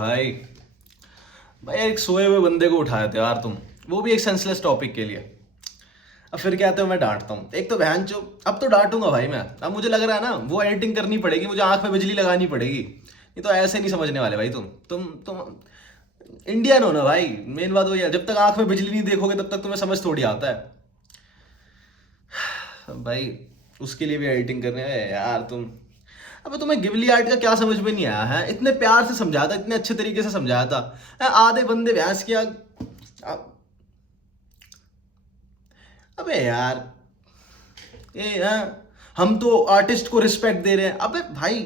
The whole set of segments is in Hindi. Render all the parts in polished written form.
भाई भाई एक सोए हुए बंदे को उठाए थे यार तुम, वो भी एक सेंसलेस टॉपिक के लिए। अब फिर कहते हो मैं डांटता हूँ। एक तो बहन चो, अब तो डांटूंगा भाई मैं। अब मुझे लग रहा है ना वो एडिटिंग करनी पड़ेगी, मुझे आंख में बिजली लगानी पड़ेगी। ये तो ऐसे नहीं समझने वाले भाई। तुम इंडियन हो ना भाई। मेन बात वही है, जब तक आंख में बिजली नहीं देखोगे तब तक तुम्हें समझ थोड़ी आता है भाई। उसके लिए भी एडिटिंग करने हैं यार तुम। अबे तुम्हें गिबली आर्ट का क्या समझ में नहीं आया है? इतने प्यार से समझाया था, इतने अच्छे तरीके से समझाया था। आधे बंदे भैंस किया। अबे यार ये हम तो आर्टिस्ट को रिस्पेक्ट दे रहे हैं। अबे भाई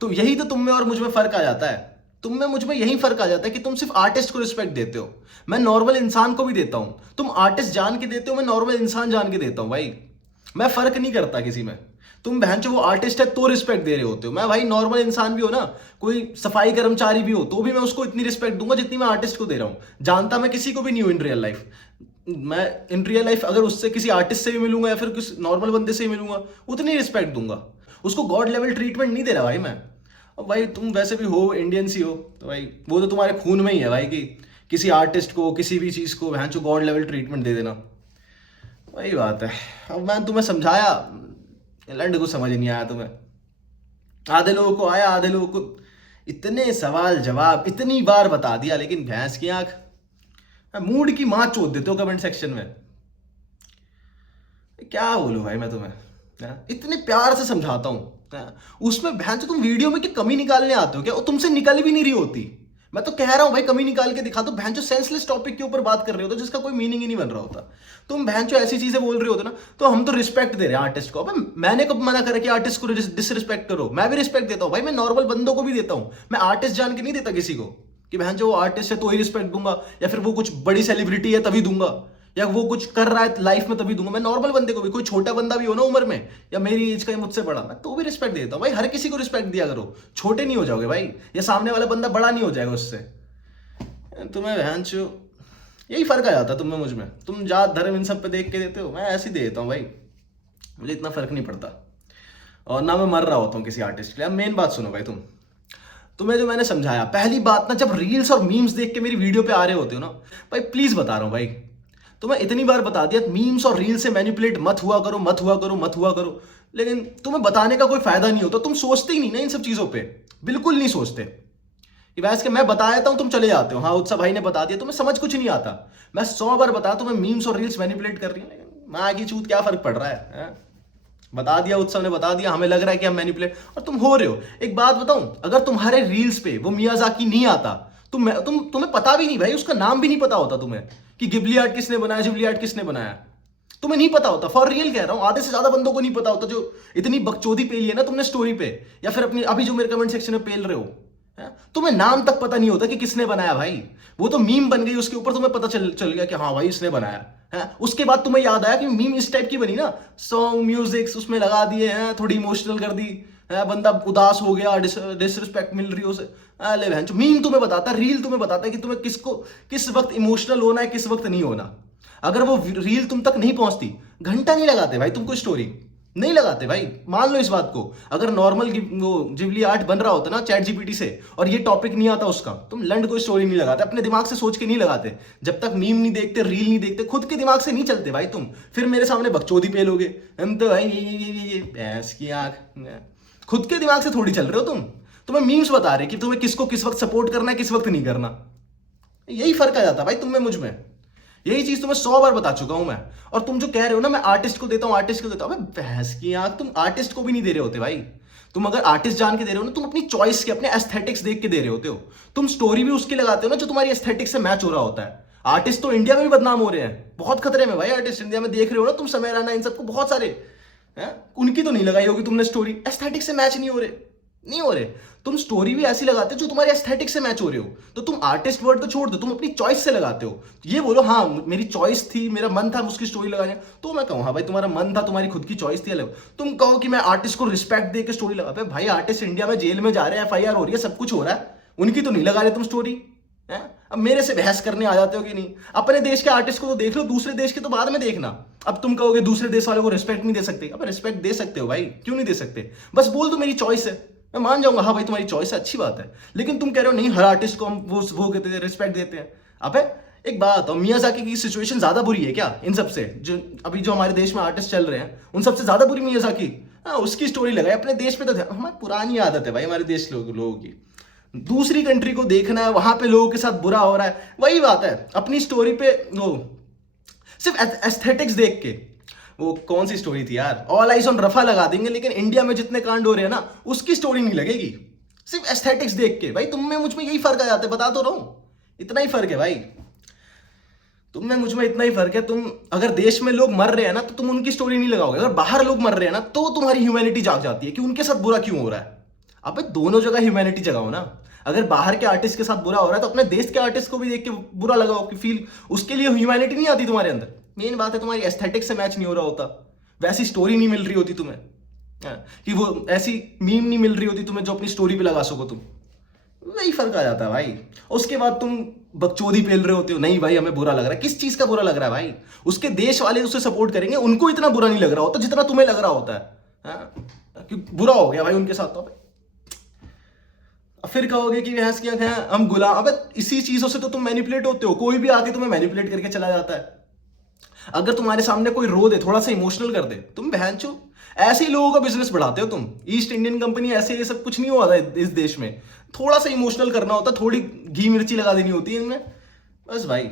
तो यही तो तुम में और मुझ में फर्क आ जाता है। तुम में मुझ में यही फर्क आ जाता है कि तुम सिर्फ आर्टिस्ट को रिस्पेक्ट देते हो, मैं नॉर्मल इंसान को भी देता हूं। तुम आर्टिस्ट जान के देते हो, मैं नॉर्मल इंसान जान के देता हूं भाई। मैं फर्क नहीं करता किसी में। तुम बहन जो वो आर्टिस्ट है तो रिस्पेक्ट दे रहे होते हो, मैं भाई नॉर्मल इंसान भी हो ना, कोई सफाई कर्मचारी भी हो तो भी मैं उसको इतनी रिस्पेक्ट दूंगा जितनी मैं आर्टिस्ट को दे रहा हूं। जानता मैं किसी को भी नहीं हूं इन रियल लाइफ। मैं इन रियल लाइफ अगर उससे किसी आर्टिस्ट से भी मिलूंगा या फिर किसी नॉर्मल बंदे से ही मिलूंगा, उतनी रिस्पेक्ट दूंगा। उसको गॉड लेवल ट्रीटमेंट नहीं दे रहा भाई मैं। अब भाई तुम वैसे भी हो इंडियन सी हो, तो भाई वो तो तुम्हारे खून में ही है भाई कि किसी आर्टिस्ट को किसी भी चीज़ को भैंचो गॉड लेवल ट्रीटमेंट दे देना। वही बात है। अब मैं तुम्हें समझाया, लंड को समझ नहीं आया तुम्हें। आधे लोगों को आया, आधे लोगों को इतने सवाल जवाब इतनी बार बता दिया, लेकिन भैंस की आंख मूड की माँ चोद देते हो कमेंट सेक्शन में। क्या बोलूं भाई मैं तुम्हें। इतने प्यार से समझाता हूं, उसमें बहन से तुम वीडियो में क्या कमी निकालने आते हो क्या? वो तुमसे निकल भी नहीं रही होती। मैं तो कह रहा हूं भाई कमी निकाल के दिखा दो। बहन जो सेंसलेस टॉपिक के ऊपर बात कर रहे हो तो जिसका कोई मीनिंग ही नहीं बन रहा होता, तुम बहन जो ऐसी चीजें बोल रहे होते ना, तो हम तो रिस्पेक्ट दे रहे हैं आर्टिस्ट को। अब मैंने कब मना करा कि आर्टिस्ट को डिसरिस्पेक्ट करो? मैं भी रिस्पेक्ट देता हूं भाई, मैं नॉर्मल बंदों को भी देता हूं। मैं आर्टिस्ट जान के नहीं देता किसी को कि बहन जो वो आर्टिस्ट है तो ही रिस्पेक्ट दूंगा, या फिर वो कुछ बड़ी सेलिब्रिटी है तभी दूंगा, या वो कुछ कर रहा है लाइफ में तभी दूंगा। मैं नॉर्मल बंदे को भी, कोई छोटा बंदा भी हो ना उम्र में या मेरी एज का ही मुझसे बड़ा, मैं तो भी रिस्पेक्ट देता हूँ भाई। हर किसी को रिस्पेक्ट दिया करो, छोटे नहीं हो जाओगे भाई, या सामने वाला बंदा बड़ा नहीं हो जाएगा उससे। तुम्हें भैंचो यही फर्क आ जाता है तुम में मुझ में। तुम जात धर्म इन सब पे देख के देते हो, मैं ऐसे ही दे देता हूँ भाई। मुझे इतना फर्क नहीं पड़ता, और ना मैं मर रहा होता हूँ किसी आर्टिस्ट के लिए। अब मेन बात सुनो भाई, तुम्हें जो मैंने समझाया, पहली बात ना, जब रील्स और मीम्स देख के मेरी वीडियो पे आ रहे होते हो ना भाई, प्लीज बता रहा हूँ भाई, तुम्हें इतनी बार बता दिया मीम्स और रील से मैनिपुलेट मत हुआ करो, मत हुआ करो, मत हुआ करो। लेकिन तुम्हें बताने का कोई फायदा नहीं होता, तुम सोचते ही नहीं ना इन सब चीजों पे, बिल्कुल नहीं सोचते। कि वैसे के मैं बता देता हूं तुम चले जाते हो, हाँ उत्साह भाई ने बता दिया, तुम्हें समझ कुछ नहीं आता। मैं 100 बार बता तुम्हें मीम्स और रील्स मैनिपुलेट कर रही है, लेकिन माँ की चूत क्या फर्क पड़ रहा है? बता दिया, उत्सव ने बता दिया, हमें लग रहा है कि हम मैनिपुलेट, और तुम हो रहे हो। एक बात बताऊं, अगर तुम्हारे रील्स पे वो मियाजाकी नहीं आता, तुम्हें पता भी नहीं भाई, उसका नाम भी नहीं पता होता तुम्हें कि गिबली आर्ट किसने बनाया, जिबली आर्ट किसने बनाया, तुम्हें नहीं पता होता। फॉर रियल कह रहा हूं, आधे से ज्यादा बंदों को नहीं पता होता। जो इतनी बकचोदी पेली है ना तुमने स्टोरी पे, या फिर अपनी अभी जो मेरे कमेंट सेक्शन में पेल रहे हो, तुम्हें नाम तक पता नहीं होता कि किसने बनाया भाई। वो तो मीम बन गई, उसके ऊपर तुम्हें पता चल गया कि हाँ भाई इसने बनाया है। उसके बाद तुम्हें याद आया कि मीम इस टाइप की बनी ना, सॉन्ग म्यूजिक उसमें लगा दिए हैं, थोड़ी इमोशनल कर दी है, बंदा उदास हो गया, डिसरिस्पेक्ट मिल रही है उसे। अरे बहन, मीम तुम्हें बताता है, रील तुम्हें बताता है कि तुम्हें किस वक्त इमोशनल होना है, किस वक्त नहीं होना। अगर वो रील तुम तक नहीं पहुंचती, घंटा नहीं लगाते भाई तुमको, स्टोरी नहीं लगाते भाई, मान लो इस बात को। अगर नॉर्मल वो जिबली आर्ट बन रहा होता ना चैट जीपीटी से, और ये टॉपिक नहीं आता उसका, तुम लंड को स्टोरी नहीं लगाते, अपने दिमाग से सोच के नहीं लगाते। जब तक मीम नहीं देखते, रील नहीं देखते, खुद के दिमाग से नहीं चलते भाई तुम, फिर मेरे सामने बकचोदी पेलोगे। हम तो भाई ये भैंस की आंख, खुद के दिमाग से थोड़ी चल रहे हो तुम। तुम्हें मीम्स बता रहे कि तुम्हें किसको किस वक्त सपोर्ट करना है, किस वक्त नहीं करना। यही फर्क आ जाता भाई तुम में मुझ में। यही चीज तुम्हें 100 बार बता चुका हूं मैं। और तुम जो कह रहे हो ना मैं आर्टिस्ट को देता हूं, आर्टिस्ट को देता हूं, भैंस की आंख, तुम आर्टिस्ट को भी नहीं दे रहे होते भाई। तुम अगर आर्टिस्ट जान के दे रहे हो ना, तुम अपनी चॉइस के, अपने एस्थेटिक्स देख के दे रहे होते हो। तुम स्टोरी भी उसकी लगाते हो ना जो तुम्हारी एस्थेटिक्स से मैच हो रहा होता है। आर्टिस्ट तो इंडिया में भी बदनाम हो रहे हैं, बहुत खतरे में भाई आर्टिस्ट इंडिया में, देख रहे हो ना तुम, समय राणा इन सबको बहुत सारे हैं। उनकी तो नहीं लगाई होगी तुमने स्टोरी, एस्थेटिक्स से मैच नहीं हो रहे। तुम स्टोरी भी ऐसी लगाते हो जो तुम्हारे एस्थेटिक से मैच हो रहे हो। तो तुम आर्टिस्ट वर्ड तो छोड़ दो, तुम अपनी चॉइस से लगाते हो। ये बोलो हाँ मेरी चॉइस थी, मेरा मन था उसकी स्टोरी लगाने, तो मैं कहूँ हाँ भाई तुम्हारा मन था, तुम्हारी खुद की चॉइस थी अलग। तुम कहो कि मैं आर्टिस्ट को रिस्पेक्ट दे के स्टोरी लगाते हैं, भाई आर्टिस्ट इंडिया में जेल में जा रहे हैं, FIR हो रही है, सब कुछ हो रहा है, उनकी तो नहीं लगा रहे तुम स्टोरी। अब मेरे से बहस करने आ जाते हो कि नहीं? अपने देश के आर्टिस्ट को तो देख लो, दूसरे देश के तो बाद में देखना। अब तुम कहोगे दूसरे देश वालों को रिस्पेक्ट नहीं दे सकते, अब रिस्पेक्ट दे सकते हो भाई, क्यों नहीं दे सकते? बस बोल दो मेरी चॉइस है। मैं मान जाऊंगा, हाँ भाई तुम्हारी चॉइस है, अच्छी बात है। लेकिन तुम कह रहे हो नहीं, हर आर्टिस्ट को हम वो कहते हैं, रिस्पेक्ट देते हैं। अबे एक बात, और मियाजाकी की सिचुएशन ज्यादा बुरी है क्या इन सब से? जो अभी जो हमारे देश में आर्टिस्ट चल रहे हैं उन सबसे ज्यादा बुरी मियाजाकी? हाँ, उसकी स्टोरी लगाई अपने देश पे, तो हमारी पुरानी आदत है भाई हमारे देश लोगों की, दूसरी कंट्री को देखना है, वहां पे लोगों के साथ बुरा हो रहा है। वही बात है, अपनी स्टोरी पे वो सिर्फ एस्थेटिक्स देख के, वो कौन सी स्टोरी थी यार, ऑल आइज ऑन रफा लगा देंगे, लेकिन इंडिया में जितने कांड हो रहे हैं ना उसकी स्टोरी नहीं लगेगी, सिर्फ एस्थेटिक्स देख के। भाई तुम में मुझ में यही फर्क आ जाता है, बता तो रहा हूं, इतना ही फर्क है भाई, तुम में मुझ में इतना ही फर्क है। तुम अगर देश में लोग मर रहे हैं ना तो तुम उनकी स्टोरी नहीं लगाओगे, अगर बाहर लोग मर रहे हैं ना तो तुम्हारी ह्यूमैनिटी जाग जाती है कि उनके साथ बुरा क्यों हो रहा है। अबे दोनों जगह ह्यूमैनिटी जगाओ ना, अगर बाहर के आर्टिस्ट के साथ बुरा हो रहा है तो अपने देश के आर्टिस्ट को भी देख के बुरा लगाओ कि फील, उसके लिए ह्यूमैनिटी नहीं आती तुम्हारे अंदर। मेन बात है तुम्हारी एस्थेटिक्स से मैच नहीं हो रहा होता, वैसी स्टोरी नहीं मिल रही होती तुम्हें, कि वो ऐसी मीम नहीं मिल रही होती तुम्हें जो अपनी स्टोरी पे लगा सको तुम, वही फर्क आ जाता है भाई। उसके बाद तुम बकचोदी पेल रहे होते हो, नहीं भाई हमें बुरा लग रहा है। किस चीज का बुरा लग रहा है भाई? उसके देश वाले उसे सपोर्ट करेंगे, उनको इतना बुरा नहीं लग रहा होता जितना तुम्हें लग रहा होता है, हाँ? कि बुरा हो गया भाई उनके साथ, तो फिर कहोगे कि भैंस की आंखें हम गुलाम। अबे इसी चीजों से तो तुम मैनिपुलेट होते हो, कोई भी आके तुम्हें मैनिपुलेट करके चला जाता है। अगर तुम्हारे सामने कोई रो दे, थोड़ा सा इमोशनल कर दे, तुम बहन चो ऐसे ही लोगों का बिजनेस बढ़ाते हो तुम। ईस्ट इंडियन कंपनी ऐसे ये सब कुछ नहीं हुआ था इस देश में, थोड़ा सा इमोशनल करना होता, थोड़ी घी मिर्ची लगा देनी होती है इनमें, बस भाई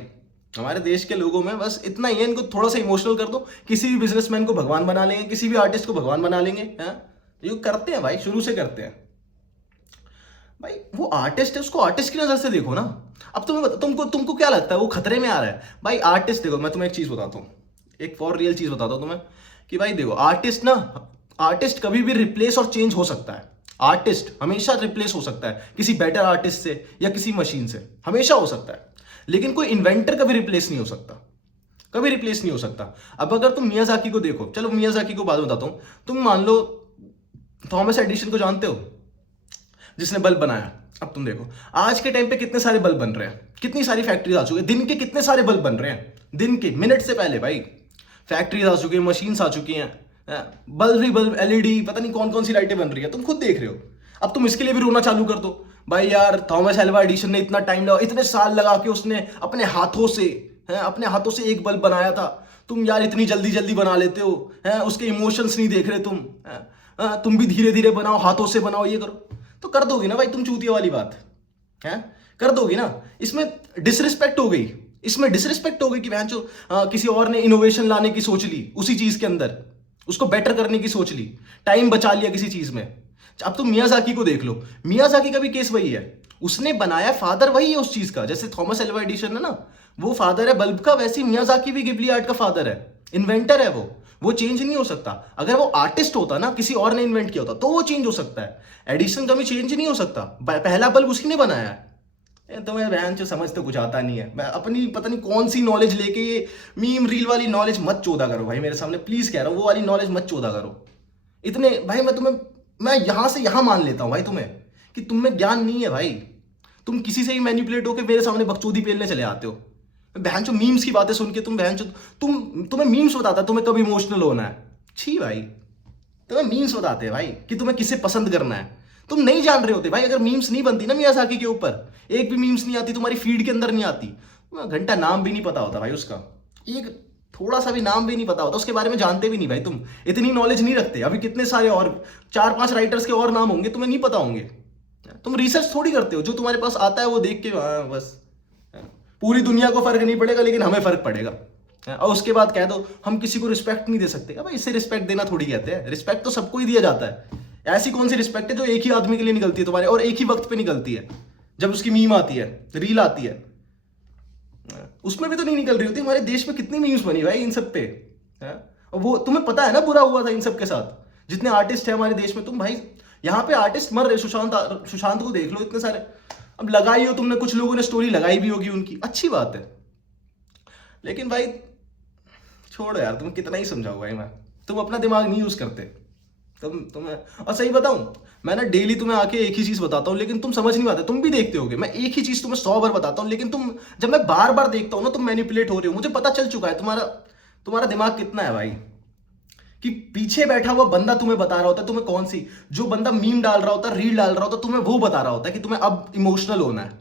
हमारे देश के लोगों में बस इतना ही है, इनको थोड़ा सा इमोशनल कर दो, किसी भी बिजनेसमैन को भगवान बना लेंगे, किसी भी आर्टिस्ट को भगवान बना लेंगे, हैं? ये करते हैं भाई, शुरू से करते हैं भाई। वो आर्टिस्ट है, उसको आर्टिस्ट की नजर से देखो ना। अब तुमको क्या लगता है वो खतरे में आ रहा है? भाई आर्टिस्ट देखो, मैं तुम्हें एक चीज बताता हूँ, एक फॉर रियल चीज बताता हूँ तुम्हें, कि भाई देखो आर्टिस्ट कभी भी रिप्लेस और चेंज हो सकता है। आर्टिस्ट हमेशा रिप्लेस हो सकता है किसी बेटर आर्टिस्ट से या किसी मशीन से, हमेशा हो सकता है। लेकिन कोई इन्वेंटर कभी रिप्लेस नहीं हो सकता, कभी रिप्लेस नहीं हो सकता। अब अगर तुम मियाजाकी को देखो, चलो मियाजाकी को बाद में बताता हूं, तुम मान लो थॉमस एडिसन को जानते हो, जिसने बल्ब बनाया। अब तुम देखो आज के टाइम पे कितने सारे बल्ब बन रहे हैं, कितनी सारी फैक्ट्रीज आ चुकी है, दिन के कितने सारे बल्ब बन रहे हैं, दिन के मिनट से पहले भाई फैक्ट्रीज आ चुकी है, मशीन्स आ चुकी हैं, बल्ब ही बल्ब, एलईडी, पता नहीं कौन कौन सी लाइटें बन रही है, तुम खुद देख रहे हो। अब तुम इसके लिए भी रोना चालू कर दो, भाई यार थॉमस एल्वा एडिसन ने इतना टाइम लगा, इतने साल लगा के उसने अपने हाथों से एक बल्ब बनाया था, तुम यार इतनी जल्दी जल्दी बना लेते हो, हैं? उसके इमोशंस नहीं देख रहे तुम, तुम भी धीरे धीरे बनाओ, हाथों से बनाओ, ये करो, तो कर दोगी ना भाई तुम चूतिया वाली बात, है कर दोगी ना। इसमें डिसरिस्पेक्ट हो गई, इसमें डिसरिस्पेक्ट हो गई कि बहन जो किसी और ने इनोवेशन लाने की सोच ली, उसी चीज के अंदर उसको बेटर करने की सोच ली, टाइम बचा लिया किसी चीज में। अब तुम मियाजाकी को देख लो, मियाजाकी का भी केस वही है, उसने बनाया, फादर वही है उस चीज का, जैसे थॉमस एल्वा एडिसन है ना, वो फादर है बल्ब का, वैसे मियाजाकी भी गिबली आर्ट का फादर है, इन्वेंटर है वो चेंज नहीं हो सकता। अगर वो आर्टिस्ट होता ना, किसी और ने इन्वेंट किया होता तो वो चेंज हो सकता है, एडिसन कभी चेंज नहीं हो सकता, पहला बल्ब उसी ने बनाया है। तो मैं बहन जो समझ तो कुछ आता नहीं है, मैं अपनी पता नहीं कौन सी नॉलेज लेके ये मीम रील वाली नॉलेज मत चोदा करो भाई मेरे सामने, प्लीज कह रहा हूँ, वो वाली नॉलेज मत चोदा करो इतने भाई। मैं यहां से यहां मान लेता हूं भाई तुम्हें कि तुम में ज्ञान नहीं है भाई, तुम किसी से ही मैनिपुलेट होकर मेरे सामने बकचोदी पेलने चले आते हो। बहन चो मीम्स की बातें सुन के तुम्हें मीम्स बताता है तुम्हें कब इमोशनल होना है, छी भाई तुम्हें मीम्स बताते हैं भाई कि तुम्हें किसे पसंद करना है, तुम नहीं जान रहे होते भाई। अगर मीम्स नहीं बनती ना मियाजाकी के ऊपर, एक भी मीम्स नहीं आती तुम्हारी फीड के अंदर नहीं आती, घंटा नाम भी नहीं पता होता भाई उसका, एक थोड़ा सा भी नाम भी नहीं पता होता, उसके बारे में जानते भी नहीं भाई, तुम इतनी नॉलेज नहीं रखते। अभी कितने सारे और 4-5 राइटर्स के और नाम होंगे तुम्हें नहीं पता होंगे, तुम रिसर्च थोड़ी करते हो, जो तुम्हारे पास आता है वो देख के बस, पूरी दुनिया को फर्क नहीं पड़ेगा लेकिन हमें फर्क पड़ेगा, और उसके बाद कह दो हम किसी को रिस्पेक्ट नहीं दे सकते। भाई इससे रिस्पेक्ट देना थोड़ी कहते हैं, रिस्पेक्ट तो सबको ही दिया जाता है। ऐसी कौन सी रिस्पेक्ट है जो एक ही आदमी के लिए निकलती है तुम्हारे, और एक ही वक्त पे निकलती है, जब उसकी मीम आती है, रील आती है, उसमें भी तो नहीं निकल रही होती। हमारे देश में कितनी मीम्स बनी भाई इन सब पे, और वो तुम्हें पता है ना बुरा हुआ था इन सब के साथ, जितने आर्टिस्ट है हमारे देश में। तुम भाई यहाँ पे आर्टिस्ट मर रहे, सुशांत को देख लो, इतने सारे। अब लगाई हो तुमने, कुछ लोगों ने स्टोरी लगाई भी होगी उनकी, अच्छी बात है, लेकिन भाई छोड़ो यार, तुम कितना ही समझाओ भाई, मैं तुम अपना दिमाग नहीं यूज करते तुम्हें। और सही बताऊं, मैं ना डेली तुम्हें आके एक ही चीज बताता हूं लेकिन तुम समझ नहीं पाते, तुम भी देखते होगे, मैं एक ही चीज तुम्हें 100 बार बताता हूं लेकिन जब मैं बार बार देखता हूं ना तुम मैनिपुलेट हो रहे हो। मुझे पता चल चुका है तुम्हारा दिमाग कितना है भाई, कि पीछे बैठा हुआ बंदा तुम्हें बता रहा होता है तुम्हें कौन सी, जो बंदा मीम डाल रहा होता है, रील डाल रहा होता है, तुम्हें वो बता रहा होता है कि तुम्हें अब इमोशनल होना है?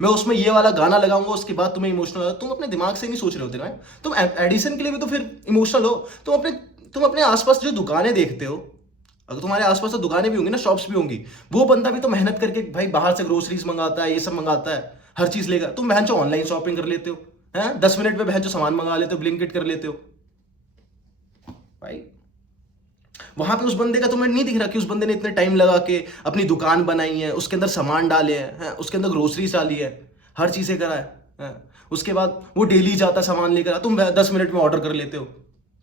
मैं उसमें ये वाला गाना लगाऊंगा उसके बाद तुम्हें इमोशनल होगा। तुम अपने दिमाग से नहीं सोच रहे होते ना, तुम एडिशन के लिए भी तो फिर इमोशनल हो। तुम अपने आसपास जो दुकानें देखते हो, अगर तुम्हारे आसपास तो दुकानें भी होंगी ना, शॉप्स भी होंगी, वो बंदा भी तो मेहनत करके भाई बाहर से ग्रोसरीज मंगाता है, ये सब मंगाता है, हर चीज लेगा। तुम बहन चो ऑनलाइन शॉपिंग कर लेते हो, हैं 10 मिनट में बहन चो सामान मंगा लेते हो, ब्लिंकिट कर लेते हो भाई। वहां पे उस बंदे का तुम्हें नहीं दिख रहा कि उस बंदे ने इतने टाइम लगा के अपनी दुकान बनाई है, उसके अंदर सामान डाले हैं, उसके अंदर ग्रोसरीज डाली है, हर चीजें करा है। उसके बाद वो डेली जाता सामान लेकर, तुम 10 मिनट में ऑर्डर कर लेते हो।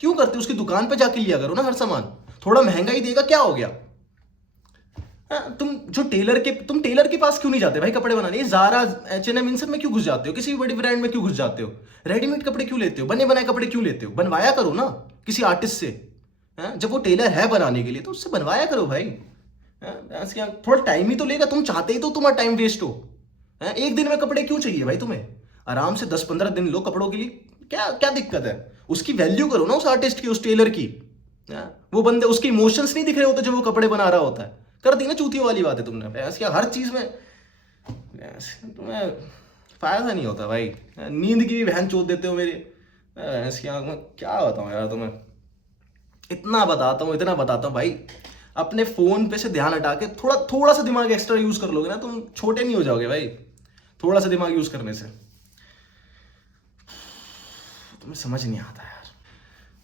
क्यों करते हो? उसकी दुकान पे जाके लिया करो ना हर सामान, थोड़ा महंगा ही देगा, क्या हो गया? तुम टेलर के पास क्यों नहीं जाते भाई कपड़े बनाने? ज़ारा, H&M, इन सब में क्यों घुस जाते हो? किसी भी बड़ी ब्रांड में क्यों घुस जाते हो? रेडीमेड कपड़े क्यों लेते हो? बने बनाए कपड़े क्यों लेते हो? बनवाया करो ना किसी आर्टिस्ट से। जब वो टेलर है बनाने के लिए तो उससे बनवाया करो भाई। थोड़ा टाइम ही तो लेगा, तुम चाहते ही तो तुम्हारा टाइम वेस्ट हो। एक दिन में कपड़े क्यों चाहिए भाई तुम्हें? आराम से 10-15 दिन लो कपड़ों के लिए, क्या क्या दिक्कत है? उसकी वैल्यू करो ना उस आर्टिस्ट की, उस टेलर की। वो बंदे, उसके इमोशंस नहीं दिख रहे होते जब वो कपड़े बना रहा होता है। कर दी ना चूतियों वाली बात है तुमने। क्या हर चीज में तुम्हें फायदा नहीं होता भाई। नींद की भी बहन चोद देते हो मेरी। इसकी आंख में क्या बताऊं यार तुम्हें। इतना बताता हूँ भाई, अपने फोन पे से ध्यान हटा के थोड़ा सा दिमाग एक्स्ट्रा यूज कर लोगे ना, तुम छोटे नहीं हो जाओगे भाई। थोड़ा सा दिमाग यूज करने से तुम्हें समझ नहीं आता यार।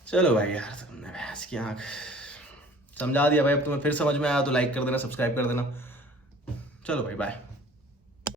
चलो भाई यार, तुमने भैंस की आंख समझा दिया भाई। अब तुम्हें फिर समझ में आया तो लाइक कर देना, सब्सक्राइब कर देना। चलो भाई, बाय।